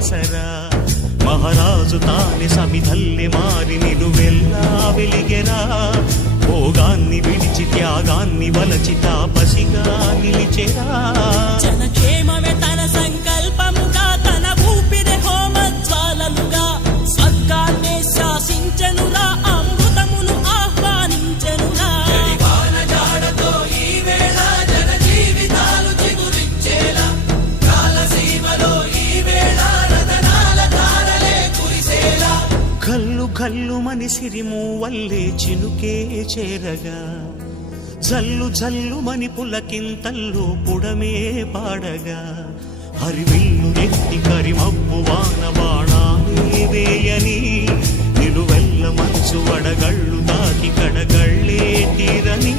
ఆసరా మహారాజు తానే సమిధల్లె మారి నిలువెల్లా వెలిగెరా భోగాన్ని విడిచి త్యాగాన్ని వలచి తాపసిగా నిలిచెరా జనక్షేమమే తన సంకల్పముగా తన ఊపిరి హోమజ్వాలలుగా స్వర్గాన్నే శాసించెనురా అమృతమును ఆహ్వానించెనురా జాడతో ఈ వేళ జన జీవితాలు చిగురించేలా కాలసీమలో ఈ వేళ రతనాల ధారలే కురిసేలా కల్లు కల్లు మని సిరిము వల్లే చినుకే చేరగా జల్లు జల్లు మని పులకింతల్లు పుడమే పాడగా హరివిల్లు నెత్తి కరిమబ్బు వాన బాణాలే వేయని నిలువెల్ల మనసు వడగళ్ళు తాకి కడగళ్ళే తీరని